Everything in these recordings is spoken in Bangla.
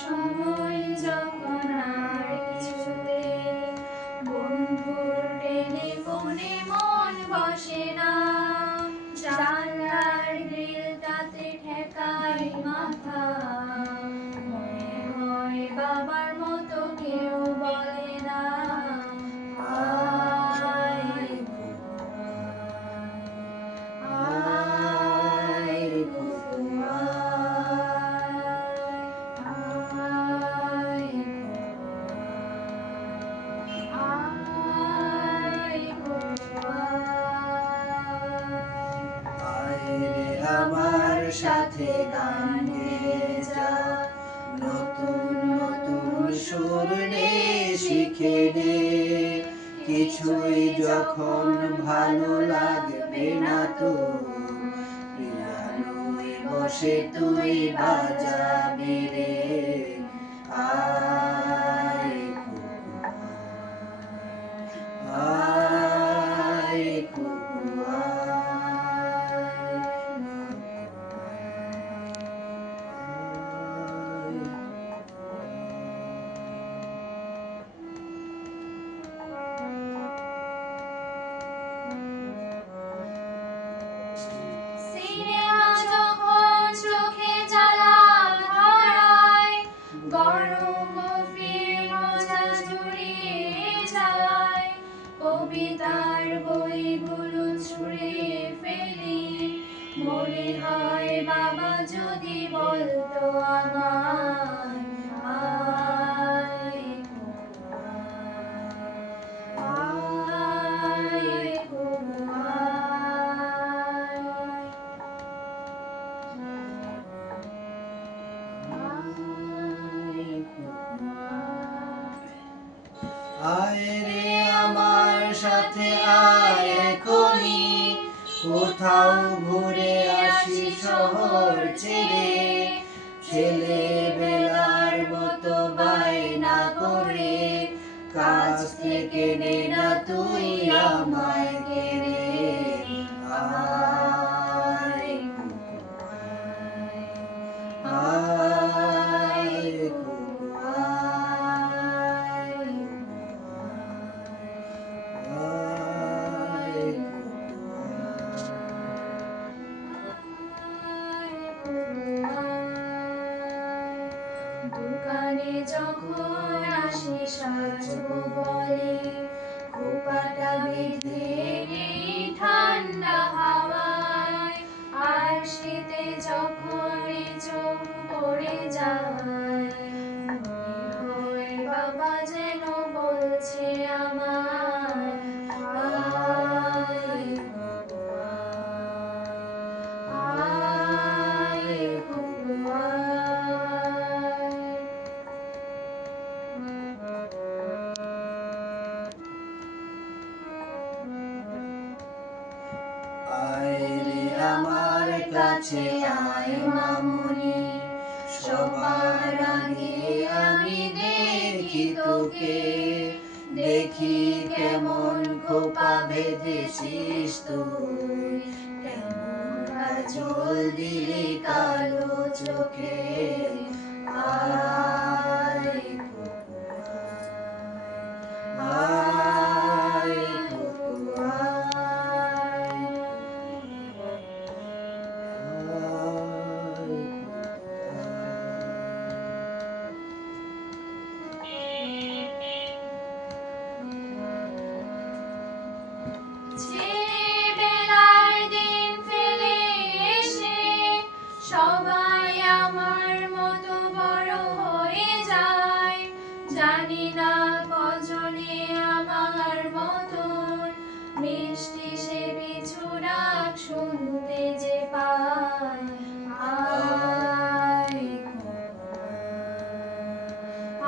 সময় যখন আর কিছুতে বন্ধুর টেলিফোনে মন বসে না, জানলার গ্রিলটাতে ঠেকাই মাথা, মনে হয় বাবার মতো কেউ বলে না আয় আয় ঘুঘু আয় আয় ঘুঘু আয় রে আমার সাথে গান গেয়ে যা, নতুন নতুন সুর নে শিখে নে, কিছুই যখন ভালো লাগবে না তোর, পিয়ানোয় বসে তুই বাজাবি রে আয় ঘুঘু আয় ঘুঘু সিনেমা যখন চোখে জ্বালা ধরায়, গরম কফির মজা জুড়িয়ে যায়, কবিতার বইগুলো ছুঁড়ে ফেলি, মনে হয় বাবা যদি বলতো আমায় আয় আয় ঘুঘু আয় রে আমার সাথে আয় এখনি, কোথাও ঘুরে আসি শহর ছেড়ে, ছেলেবেলার মতো বায়না করে, কাছ থেকে নে না তুই আমায় কেড়ে আয় আয় ঘুঘু আয় আয় দোকানে যখন আসি সাজবো বলে, খোপাটা বেঁধে নেই ঠান্ডা হাওয়ায়, আর শীতে যখন চোখ পড়ে যায়, মনে হয় বাবা যেন বলছে আমায় আয় আয় ঘুঘু আয় রে আমার কাছে আয় মামুনি, সবার আগে আমি দেখি তোকে, দেখি কেমন খোপা বেঁধেছিস তুই, কেমন কাজল দিলি কালো চোখে আয় ঘুঘু আয় ঘুঘু ছেলেবেলার দিন ফেলে এসে সবাই আমার মতো বড় হয়ে যায়, জানি না কজনে আমার মতন মিষ্টি সে পিছু ডাক শুনতে যে পায় আয়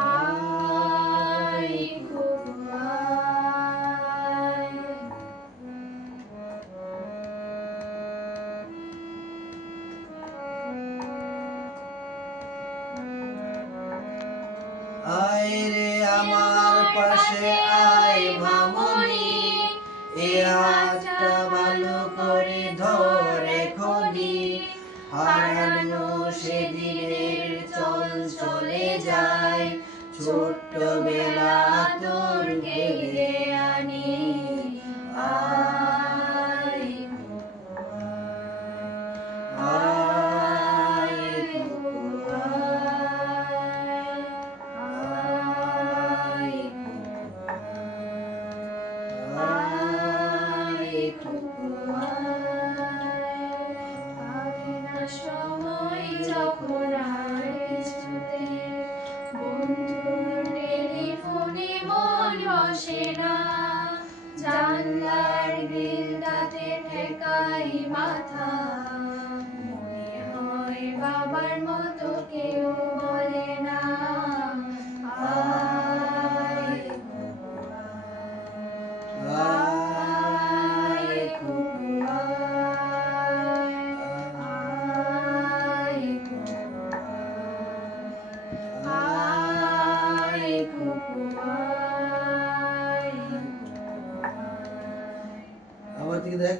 আয় ঘুঘু আয় রে আমার পাশে আয় মামনি, এ হাতটা ভালো করে ধর এখনি, হারানো সেদিনের চল চলে যায়, ছোট্টবেলা তোর ঘিরে আনি। আয় আয় কুকু আয়, আয় কুকু আয়। পাবে না সময় যখন আর কিছুতে, বন্ধুর টেলিফোনে মন বসে না, জানলার গ্রিলটাতে ঠেকাই মাথা, মনে হয় বাবার মতো কেউ বলে না। আয় আয় কুকু আয়, আয় কুকু আয়, কুকু আয়। আমার দিকে দেখ।